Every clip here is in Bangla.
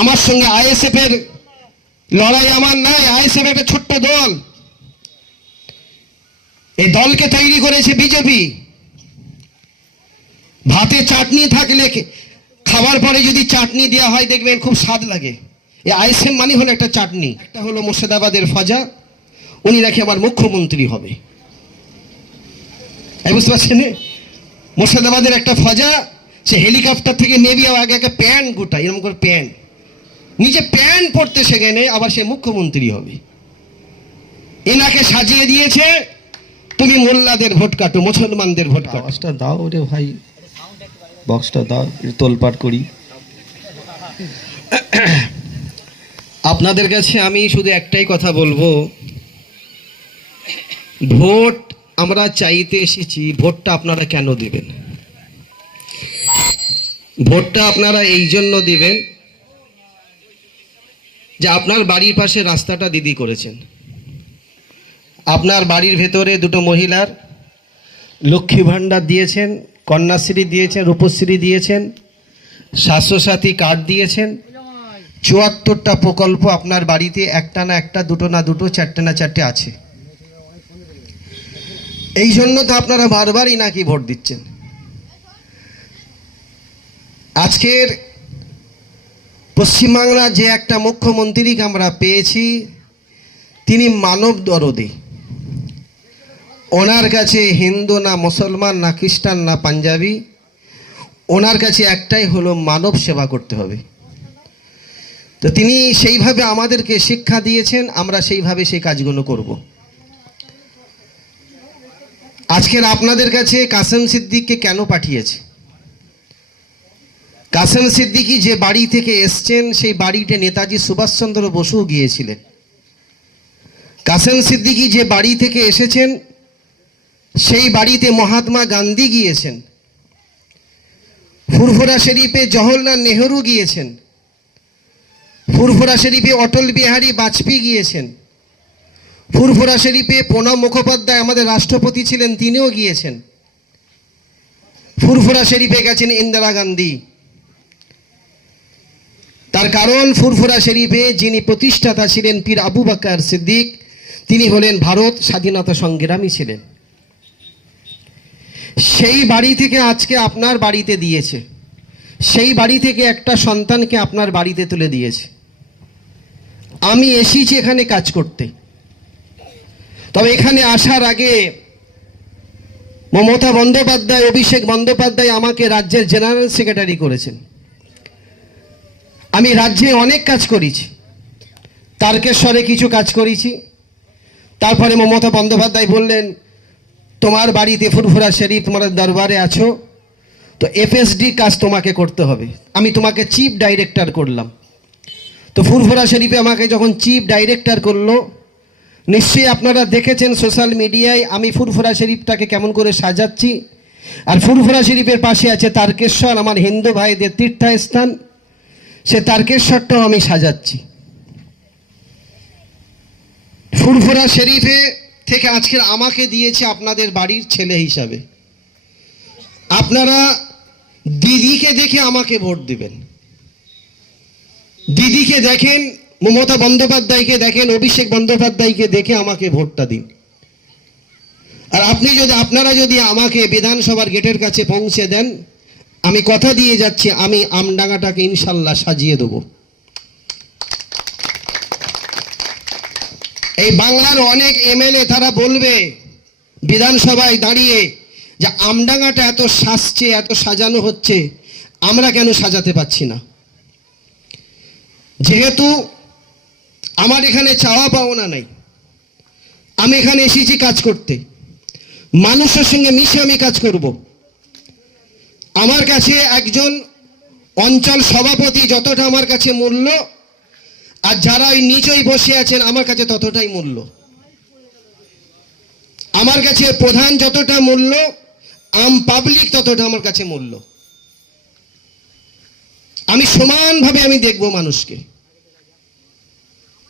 আমার সঙ্গে আইএসএফ এর লড়াই আমার নাই। আইএসএফ একটা ছোট্ট দল, এই দলকে তৈরি করেছে বিজেপি। ভাতে চাটনি থাকলে খাবার পরে যদি চাটনি দেওয়া হয় দেখবেন খুব স্বাদ লাগে। এই আইএসএফ মানে হলো একটা চাটনি। একটা হলো মুর্শিদাবাদের ফজা, উনি নাকি আমার মুখ্যমন্ত্রী হবে। বুঝতে পারছেন? মুর্শিদাবাদের একটা ফজা, সে হেলিকপ্টার থেকে নেমে আগে একটা প্যান্ট গোটায়, এরকম করে প্যান্ট, নিজে প্যান্ট পরতে সেখানে, আবার সে মুখ্যমন্ত্রী হবে। এনাকে সাজিয়ে দিয়েছে তুমি মোল্লাদের ভোট কাটো, মুসলমানদের ভোট কাটো। বক্সটা দাও রে ভাই, বক্সটা দাও, তোলপাট করি। আপনাদের কাছে আমি শুধু একটাই কথা বলবো, ভোট আমরা চাইতে এসেছি, ভোটটা আপনারা কেন দিবেন? ভোটটা আপনারা এই জন্য দিবেন যে আপনার বাড়ির পাশে রাস্তাটা দিদি করেছেন, আপনার বাড়ির ভেতরে দুটো মহিলার লক্ষ্মী ভাণ্ডার দিয়েছেন, কন্যাশ্রী দিয়েছেন, রূপশ্রী দিয়েছেন, স্বাস্থ্যসাথী কার্ড দিয়েছেন। ৭৪টা প্রকল্প আপনার বাড়িতে একটা না একটা, দুটো না দুটো, চারটে না চারটে আছে। এই জন্য তো আপনারা বারবারই নাকি ভোট দিচ্ছেন। আজকের পশ্চিমবাংলার যে একটা মুখ্যমন্ত্রীকে আমরা পেয়েছি, তিনি মানব দরদী। ওনার কাছে হিন্দু না মুসলমান না খ্রিস্টান না পাঞ্জাবি, ওনার কাছে একটাই হলো মানব সেবা করতে হবে। তো তিনি সেইভাবে আমাদেরকে শিক্ষা দিয়েছেন, আমরা সেইভাবে সেই কাজগুলো করব। আজকের আপনাদের কাছে কাসেম সিদ্দিককে কেন পাঠিয়েছে? কাসেম সিদ্দিকী যে বাড়ি থেকে এসছেন, সেই বাড়িতে নেতাজি সুভাষচন্দ্র বসুও গিয়েছিলেন। কাসেম সিদ্দিকী যে বাড়ি থেকে এসেছেন, সেই বাড়িতে মহাত্মা গান্ধী গিয়েছেন। ফুরফুরা শরীফে জওহরলাল নেহরু গিয়েছেন। ফুরফুরা শরীফে অটল বিহারী বাজপেয়ী গিয়েছেন। ফুরফুরা শরীফে প্রণব মুখোপাধ্যায় আমাদের রাষ্ট্রপতি ছিলেন, তিনিও গিয়েছেন। ফুরফুরা শরীফে গেছেন ইন্দিরা গান্ধী। তার কারণ ফুরফুরা শরীফে যিনি প্রতিষ্ঠাতা ছিলেন পীর আবু বকর সিদ্দিক, তিনি হলেন ভারত স্বাধীনতা সংগ্রামী ছিলেন। সেই বাড়ি থেকে আজকে আপনার বাড়িতে দিয়েছে, সেই বাড়ি থেকে একটা সন্তানকে আপনার বাড়িতে তুলে দিয়েছে। আমি এসেছি এখানে কাজ করতে। তবে এখানে আসার আগে মমতা বন্দ্যোপাধ্যায়, অভিষেক বন্দ্যোপাধ্যায় আমাকে রাজ্যের জেনারেল সেক্রেটারি করেছেন। আমি রাজ্যে অনেক কাজ করেছি, তারকেশ্বরে কিছু কাজ করেছি। তারপরে মমতা বন্দ্যোপাধ্যায় বললেন, তোমার বাড়িতে ফুরফুরা শরীফ তোমার দরবারে আছো, তো এফএসডি কাজ তোমাকে করতে হবে। আমি তোমাকে চিফ ডাইরেক্টর করলাম। তো ফুরফুরা শরীফে আমাকে যখন চিফ ডাইরেক্টর করলো, নিশ্চয়ই আপনারা দেখেছেন সোশ্যাল মিডিয়ায় আমি ফুরফুরা শরীফটাকে কেমন করে সাজাচ্ছি। আর ফুরফুরা শরীফের পাশে আছে তারকেশ্বর, আমার হিন্দু ভাইদের তীর্থস্থান, সে তারকেশ্বরটাও আমি সাজাচ্ছি। ফুরফুরা শরীফে থেকে আজকের আমাকে দিয়েছে আপনাদের বাড়ির ছেলে হিসাবে। আপনারা দিদিকে দেখে আমাকে ভোট দিবেন। দিদিকে দেখেন, মমতা বন্দ্যোপাধ্যায়কে দেখেন, অভিষেক বন্দ্যোপাধ্যায়কে দেখে আমাকে ভোটটা দিন। আর আপনারা যদি আমাকে বিধানসভার গেটের কাছে পৌঁছে দেন, আমি কথা দিয়ে যাচ্ছি, আমি আমডাঙ্গাটাকে ইনশাল্লাহ সাজিয়ে দেব। এই বাংলার অনেক এমএলএ তারা বলবে বিধানসভায় দাঁড়িয়ে যে আমডাঙ্গাটা এত সাজছে, এত সাজানো হচ্ছে, আমরা কেন সাজাতে পারছি না? যেহেতু আমার এখানে চাওয়া পাওনা নাই, আমি এখানে এসেছি কাজ করতে, মানুষের সঙ্গে মিশে আমি কাজ করব। আমার কাছে একজন অঞ্চল সভাপতি যতটা আমার কাছে মূল্য, আর যারা ওই নিচেই বসে আছেন আমার কাছে ততটাই মূল্য। আমার কাছে প্রধান যতটা মূল্য, আম পাবলিক ততটা আমার কাছে মূল্য। আমি সমানভাবে আমি দেখব মানুষকে।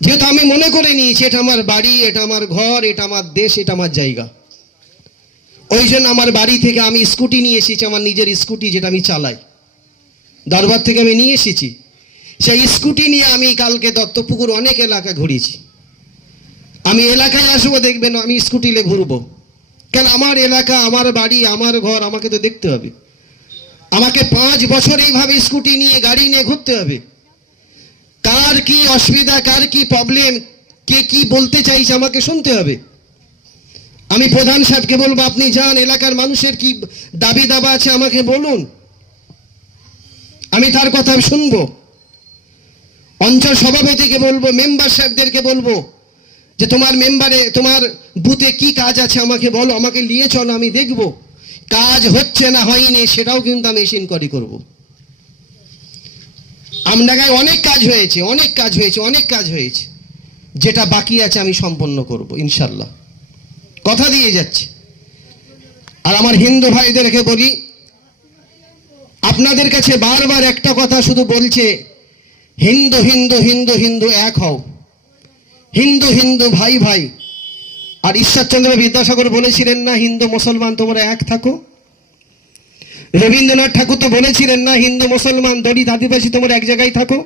যেহেতু আমি মনে করে নিয়েছি এটা আমার বাড়ি, এটা আমার ঘর, এটা আমার দেশ, এটা আমার জায়গা। ওই জন্য আমার বাড়ি থেকে আমি স্কুটি নিয়ে এসেছি, আমার নিজের স্কুটি, যেটা আমি চালাই। দরবার থেকে আমি নিয়ে এসেছি। সেই স্কুটি নিয়ে আমি কালকে দত্তপুকুর অনেক এলাকা ঘুরেছি। আমি এলাকায় আসবো, দেখবেন আমি স্কুটি নিয়ে ঘুরবো, কেন আমার এলাকা, আমার বাড়ি, আমার ঘর, আমাকে তো দেখতে হবে। আমাকে 5 বছর এইভাবে স্কুটি নিয়ে, গাড়ি নিয়ে ঘুরতে হবে। কার কি অসুবিধা, কার কি প্রবলেম, কে কি বলতে চাইছে আমাকে শুনতে হবে। আমি প্রধান সাহেবকে বলবো, আপনি যান, এলাকার মানুষের কি দাবি দাবা আছে আমাকে বলুন, আমি তার কথা শুনবো। অঞ্চল সভাপতিকে বলবো, মেম্বার সাহেবদেরকে বলবো যে তোমার মেম্বারে, তোমার বুথে কি কাজ আছে আমাকে বলো, আমাকে নিয়ে চলো, আমি দেখবো কাজ হচ্ছে না হয়নি, সেটাও কিন্তু আমি ইনকোয়ারি করবো। আমডাঙ্গায় অনেক কাজ হয়েছে, অনেক কাজ হয়েছে, অনেক কাজ হয়েছে, যেটা বাকি আছে আমি সম্পন্ন করব ইনশাল্লাহ, কথা দিয়ে যাচ্ছি। আর আমার হিন্দু ভাইদেরকে বলি, আপনাদের কাছে বারবার একটা কথা শুধু বলছে, হিন্দু হিন্দু হিন্দু হিন্দু এক হও, হিন্দু হিন্দু ভাই ভাই। আর ঈশ্বরচন্দ্র বিদ্যাসাগর বলেছিলেন না, হিন্দু মুসলমান তোমরা এক থাকো। রবীন্দ্রনাথ ঠাকুর তো বলেছিলেন না, হিন্দু মুসলমান দলিত আদিবাসী তোমরা এক জায়গায় থাকো।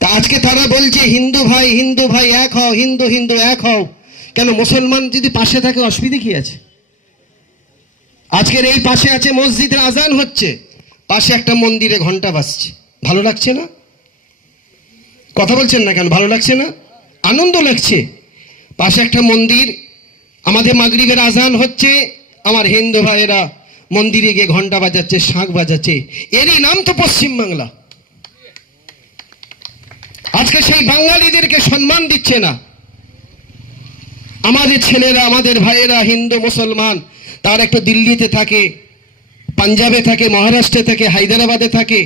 তা আজকে তারা বলছে হিন্দু ভাই এক হও, হিন্দু হিন্দু এক হও। কেন মুসলমান যদি পাশে থাকে অসুবিধা কি আছে? আজকের এই পাশে আছে মসজিদের আজান হচ্ছে, পাশে একটা মন্দিরে ঘন্টা বাজছে, ভালো লাগছে না? কথা বলছেন না কেন? ভালো লাগছে না? আনন্দ লাগছে। পাশে একটা মন্দির, আমাদের মাগরিবের আজান হচ্ছে, আমার হিন্দু ভাইয়েরা মন্দিরে গিয়ে ঘন্টা বাজাচ্ছে, শাঁখ বাজাচ্ছে, এরই নাম তো পশ্চিমবাংলা। আজকে সেই বাঙালিদেরকে সম্মান দিচ্ছে না। আমাদের ছেলেরা, আমাদের ভাইয়েরা হিন্দু মুসলমান, তার একটু দিল্লিতে থাকে, পাঞ্জাবে থাকে, মহারাষ্ট্রে থাকে, হায়দ্রাবাদে থাকে।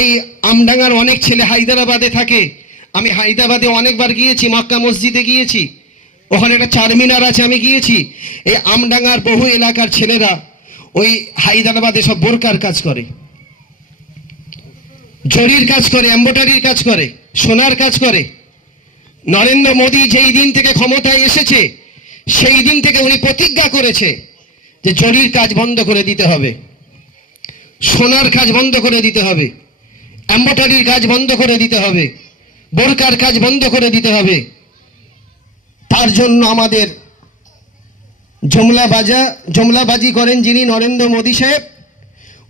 এই আমডাঙ্গার অনেক ছেলে হায়দ্রাবাদে থাকে। আমি হায়দ্রাবাদে অনেকবার গিয়েছি, মক্কা মসজিদে গিয়েছি, ওখানে একটা চারমিনার আছে, আমি গিয়েছি। এই আমডাঙ্গার বহু এলাকার ছেলেরা ওই হায়দ্রাবাদে সব বোরকার কাজ করে, জরির কাজ করে, এম্ব্রয়ডারির কাজ করে, সোনার কাজ করে। নরেন্দ্র মোদী যেই দিন থেকে ক্ষমতায় এসেছে, সেই দিন থেকে উনি প্রতিজ্ঞা করেছে যে জরির কাজ বন্ধ করে দিতে হবে, সোনার কাজ বন্ধ করে দিতে হবে, এম্ব্রয়ডারির কাজ বন্ধ করে দিতে হবে, বোরকার কাজ বন্ধ করে দিতে হবে। তার জন্য আমাদের জমলাবাজি করেন যিনি, নরেন্দ্র মোদী সাহেব,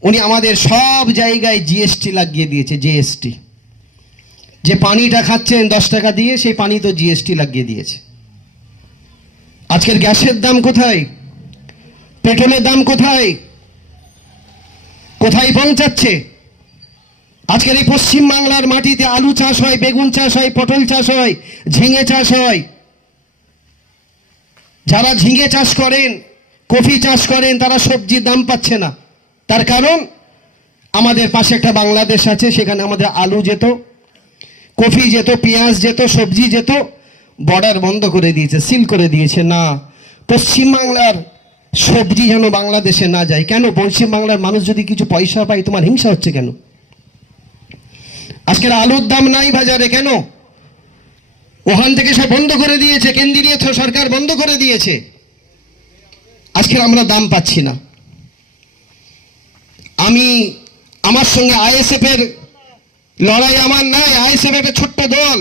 উনি আমাদের সব জায়গায় জিএসটি লাগিয়ে দিয়েছে। জিএসটি, যে পানিটা খাচ্ছেন 10 টাকা দিয়ে, সেই পানি তো জিএসটি লাগিয়ে দিয়েছে। আজকের গ্যাসের দাম কোথায়, পেট্রোলের দাম কোথায়, কোথায় পৌঁছাচ্ছে? আজকের এই পশ্চিম বাংলার মাটিতে আলু চাষ হয়, বেগুন চাষ হয়, পটল চাষ হয়, ঝিঙে চাষ হয়। যারা ঝিঙে চাষ করেন, কফি চাষ করেন, তারা সবজির দাম পাচ্ছে না। তার কারণ আমাদের পাশে একটা বাংলাদেশ আছে, সেখানে আমাদের আলু যেত, কফি যেত, পেঁয়াজ যেত, সবজি যেত, বর্ডার বন্ধ করে দিয়েছে, সিল করে দিয়েছে। না, পশ্চিমবাংলার সবজি যেন বাংলাদেশে না যায়। কেন? পশ্চিমবাংলার মানুষ যদি কিছু পয়সা পায়, তোমার হিংসা হচ্ছে কেন? আজকের আলুর দাম নাই বাজারে, কেন? ওখান থেকে সব বন্ধ করে দিয়েছে, কেন্দ্রীয় সরকার বন্ধ করে দিয়েছে। আজকের আমরা দাম পাচ্ছি না। আমার সঙ্গে আইএসএফ এর লড়াই আমার নাই। আইএসএফ একটা ছোট্ট দল,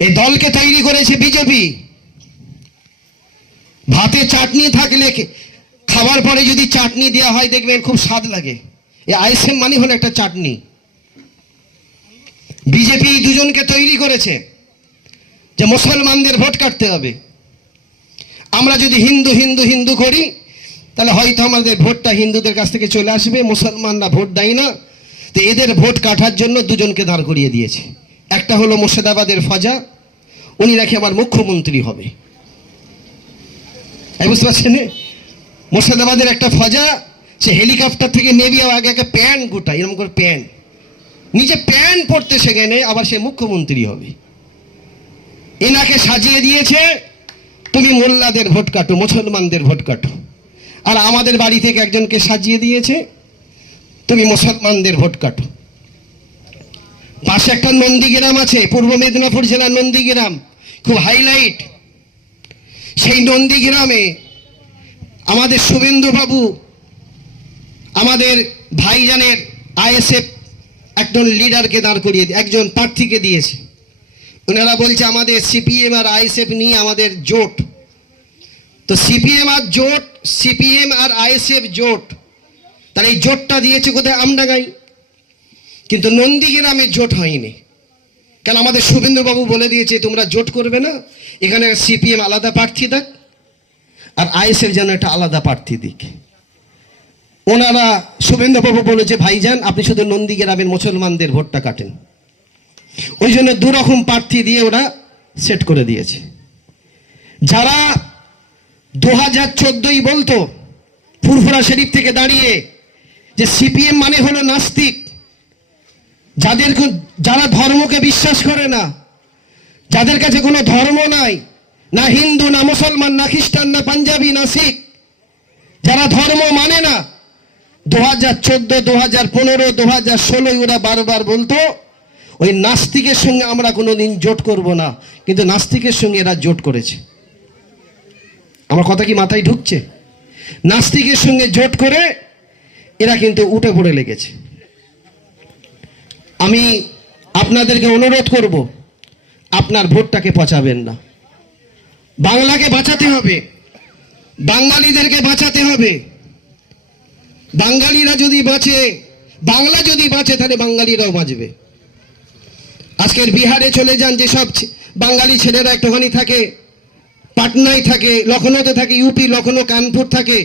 এই দলকে তৈরি করেছে বিজেপি। ভাতে চাটনি থাকলে, খাবার পরে যদি চাটনি দেওয়া হয়, দেখবেন খুব স্বাদ লাগে। এই আইএসএফ মানে হলো একটা চাটনি। বিজেপি দুজনকে তৈরি করেছে যে মুসলমানদের ভোট কাটতে হবে। আমরা যদি হিন্দু হিন্দু হিন্দু করি, তাহলে হয়তো আমাদের ভোটটা হিন্দুদের কাছ থেকে চলে আসবে, মুসলমানরা ভোট দেয় না। তো এদের ভোট কাটার জন্য দুজনকে দাঁড় করিয়ে দিয়েছে। একটা হলো মুর্শিদাবাদের ফজা, উনি নাকি আমার মুখ্যমন্ত্রী হবে। বুঝতে পারছেন? মুর্শিদাবাদের একটা ফজা, সে হেলিকপ্টার থেকে নেমে আগে একটা প্যান্ট গোটা এরকম করে প্যান্ট, নিচে প্যান্ট পরতে সেখানে, আবার সে মুখ্যমন্ত্রী হবে। এনাকে সাজিয়ে দিয়েছে, তুমি মোল্লাদের ভোট কাটো, মুসলমানদের ভোট কাটো। আর আমাদের বাড়ি থেকে একজনকে সাজিয়ে দিয়েছে, তুমি মুসলমানদের ভোট কাটো। পাশে একটা নন্দীগ্রাম আছে, পূর্ব মেদিনীপুর জেলার নন্দীগ্রাম, খুব হাইলাইট। সেই নন্দীগ্রামে আমাদের শুভেন্দু বাবু, আমাদের ভাইজানের আইএসএফ একজন লিডারকে দাঁড় করিয়ে একজন প্রার্থীকে দিয়েছে। ওনারা বলছে আমাদের সিপিএম আর আইএসএফ নিয়ে আমাদের জোট। তো সিপিএম আর আইএসএফ জোট, তার এই জোটটা দিয়েছে কোথায়? আমডাঙ্গাই। কিন্তু নন্দীগ্রামে জোট হয়নি, কেন? আমাদের শুভেন্দুবাবু বলে দিয়েছে তোমরা জোট করবে না, এখানে সিপিএম আলাদা প্রার্থী দেখ আর আইএসএফ যেন একটা আলাদা প্রার্থী দিক। ওনারা শুভেন্দুবাবু বলেছে ভাইজান আপনি শুধু নন্দীগ্রামের মুসলমানদের ভোটটা কাটেন, ওই জন্য দুরকম প্রার্থী দিয়ে ওরা সেট করে দিয়েছে। যারা 2014 বলতো ফুরফুরা শরীফ থেকে দাঁড়িয়ে যে সিপিএম মানে হলো নাস্তিক, যারা ধর্মকে বিশ্বাস করে না, যাদের কাছে কোনো ধর্ম নাই, না হিন্দু না মুসলমান না খ্রিস্টান না পাঞ্জাবি না শিখ, যারা ধর্ম মানে না, 2014, 2015, 2016 ওরা বারবার বলতো ওই নাস্তিকের সঙ্গে আমরা কোনোদিন জোট করব না, কিন্তু নাস্তিকের সঙ্গে এরা জোট করেছে। আমার কথা কি মাথায় ঢুকছে? নাস্তিকের সঙ্গে জোট করে এরা কিন্তু উঠে পড়ে লেগেছে। আমি আপনাদেরকে অনুরোধ করব, আপনার ভোটটাকে পচাবেন না। বাংলাকে বাঁচাতে হবে, বাঙালিদেরকে বাঁচাতে হবে। বাঙালিরা যদি বাঁচে, বাংলা যদি বাঁচে, তাহলে বাঙালিরাও বাঁচবে। আজকের বিহারে চলে যান, যেসব বাঙালি ছেলেরা একটুখানি থাকে, পাটনায় থাকে, লখনৌতে থাকে, ইউপি লখনৌ কানপুর থাকে,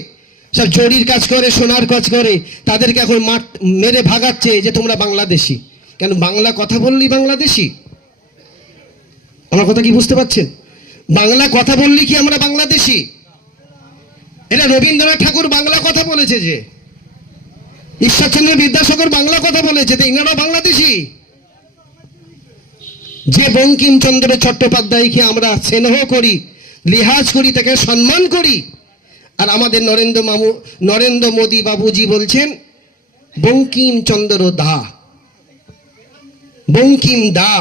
সব জরির কাজ করে, সোনার কাজ করে, তাদেরকে এখন মেরে ভাগাচ্ছে যে তোমরা বাংলাদেশি। কেন? বাংলা কথা বললি বাংলাদেশি? আমার কথা কি বুঝতে পারছেন? বাংলা কথা বললি কি আমরা বাংলাদেশি? এটা রবীন্দ্রনাথ ঠাকুর বাংলা কথা বলেছে, যে ঈশ্বরচন্দ্র বিদ্যাসাগর বাংলা কথা বলেছে, তো ইনারা বাংলাদেশি। যে বঙ্কিমচন্দ্র চট্টোপাধ্যায়কে আমরা স্নেহ করি, লিহাজ করি, তাকে সম্মান করি, আর আমাদের নরেন্দ্র মোদী বাবুজি বলছেন বঙ্কিমচন্দ্র দা, বঙ্কিম দা।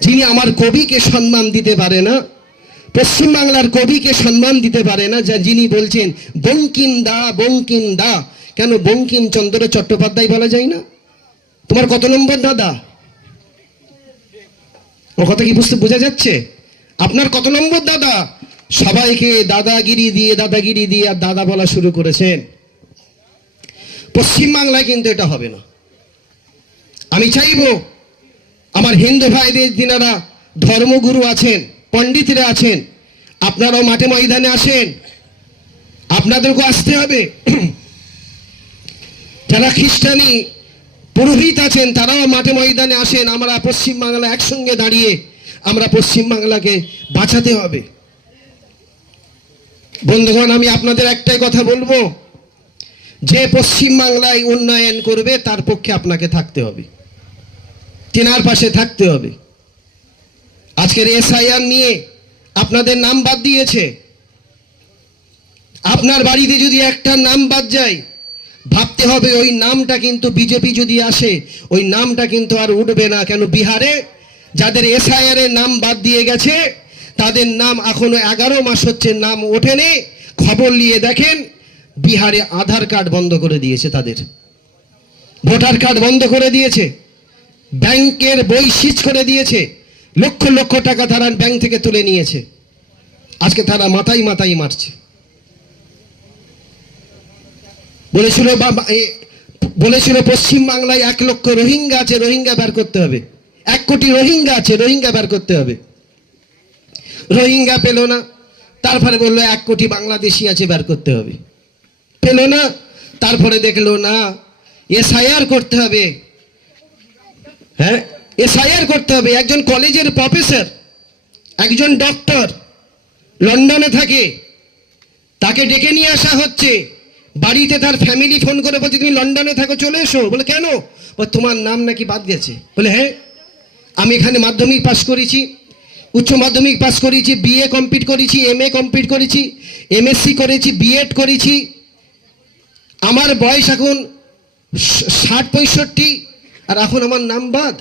যিনি আমার কবিকে সম্মান দিতে পারে না, পশ্চিমবাংলার কবিকে সম্মান দিতে পারে না, যিনি বলছেন বঙ্কিম দা, বঙ্কিম দা। কেন বঙ্কিমচন্দ্র চট্টোপাধ্যায় বলা যায় না? তোমার কত নম্বর দাদা? ও কথা কি বোঝা যাচ্ছে? আপনার কত নম্বর দাদা? সবাইকে দাদাগিরি দিয়ে আর দাদা বলা শুরু করেছেন। পশ্চিমবাংলায় কিন্তু এটা হবে না। আমি চাইবো আমার হিন্দু ভাইদের, যিনারা ধর্মগুরু আছেন, পণ্ডিতরা আছেন, আপনারাও মাঠে ময়দানে আসেন, আপনাদেরকে আসতে হবে। যারা খ্রিস্টানি পুরোহিত আছেন তারাও মাঠে ময়দানে আসেন। আমরা পশ্চিমবাংলা একসঙ্গে দাঁড়িয়ে আমরা পশ্চিমবাংলাকে বাঁচাতে হবে। বন্ধুগণ, আমি আপনাদের একটাই কথা বলবো, যে পশ্চিমবাংলায় উন্নয়ন করবে তার পক্ষে আপনাকে থাকতে হবে, তেনার পাশে থাকতে হবে। আজকের এসআইআর নিয়ে আপনাদের নাম বাদ দিয়েছে। আপনার বাড়িতে যদি একটা নাম বাদ যায়, ভাবতে হবে ওই নামটা কিন্তু বিজেপি যদি আসে, ওই নামটা কিন্তু আর উঠবে না। কেন? বিহারে যাদের এসআইআর এর নাম বাদ দিয়ে গেছে, তাদের নাম এখনো 11 মাস হচ্ছে নাম ওঠেনি। খবর নিয়ে দেখেন, বিহারে আধার কার্ড বন্ধ করে দিয়েছে, তাদের ভোটার কার্ড বন্ধ করে দিয়েছে, ব্যাংকের বই সিজ করে দিয়েছে, লক্ষ লক্ষ টাকা তারা ব্যাংক থেকে তুলে নিয়েছে। আজকে তারা মাথায় মারছে। বলেছিল পশ্চিমবাংলায় 1 লক্ষ রোহিঙ্গা আছে, রোহিঙ্গা বের করতে হবে। 1 কোটি রোহিঙ্গা আছে, রোহিঙ্গা বের করতে হবে। রোহিঙ্গা পেল না, তারপরে বললো 1 কোটি বাংলাদেশি আছে, বের করতে হবে। পেল না, তারপরে দেখলো না এসআইআর করতে হবে। হ্যাঁ, এসআইআর করতে হবে। একজন কলেজের প্রফেসর, একজন ডক্টর লন্ডনে থাকে, তাকে ডেকে নিয়ে আসা হচ্ছে। বাড়িতে তার ফ্যামিলি ফোন করে বলছে তুমি লন্ডনে থাকো, চলে এসো। বলে কেন? তোমার নাম নাকি বাদ গেছে। বলে হ্যাঁ, আমি এখানে মাধ্যমিক পাস করেছি, উচ্চ মাধ্যমিক পাস করেছি, বিএ কমপ্লিট করেছি, এমএ কমপ্লিট করেছি, এমএসসি করেছি, বিএড করেছি। আমার বয়স এখন 60-65, আর এখন আমার নাম বাদ।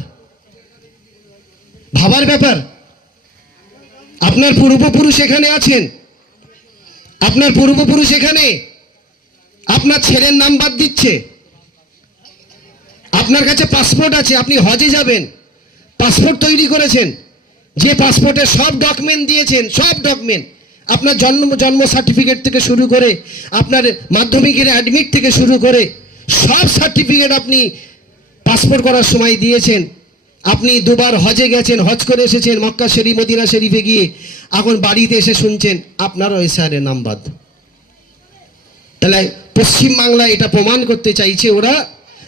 ভাবার ব্যাপার। আপনার পূর্বপুরুষ এখানে আছেন, আপনার পূর্বপুরুষ এখানে, আপনার ছেলের নাম বাদ দিচ্ছে। আপনার কাছে পাসপোর্ট আছে, আপনি হজে যাবেন, পাসপোর্ট তৈরি করেছেন, যে পাসপোর্টে সব ডকুমেন্ট দিয়েছেন, সব ডকুমেন্ট, আপনার জন্ম সার্টিফিকেট থেকে শুরু করে আপনার মাধ্যমিকের অ্যাডমিট থেকে শুরু করে সব সার্টিফিকেট আপনি পাসপোর্ট করার সময় দিয়েছেন। আপনি দুবার হজে গেছেন, হজ করে এসেছেন, মক্কা শরীফ মদিনা শরীফে গিয়ে এখন বাড়িতে এসে শুনছেন আপনারও এসআইআর নাম বাদ। তাহলে পশ্চিমবাংলা এটা প্রমাণ করতে চাইছে ওরা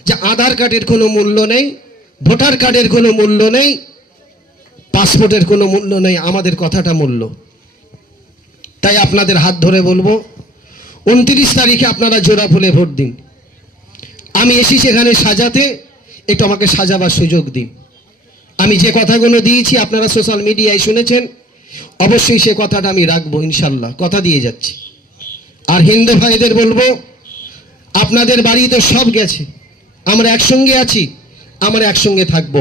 যে আধার কার্ডের কোনো মূল্য নেই, ভোটার কার্ডের কোনো মূল্য নেই, পাসপোর্টের কোনো মূল্য নেই, আমাদের কথাটা মূল্য। তাই আপনাদের হাত ধরে বলবো 29 তারিখে আপনারা জোড়া ফুলে ভোট দিন। আমি এসেছি এখানে সাজাতে, একটু আমাকে সাজাবার সুযোগ দিন। আমি যে কথাগুলো দিয়েছি আপনারা সোশ্যাল মিডিয়ায় শুনেছেন, অবশ্যই সে কথাটা আমি রাখবো ইনশাল্লাহ, কথা দিয়ে যাচ্ছি। আর হিন্দু ভাইদের বলবো আপনাদের বাড়িতে সব গেছে, আমরা একসঙ্গে আছি, আমরা একসঙ্গে থাকবো।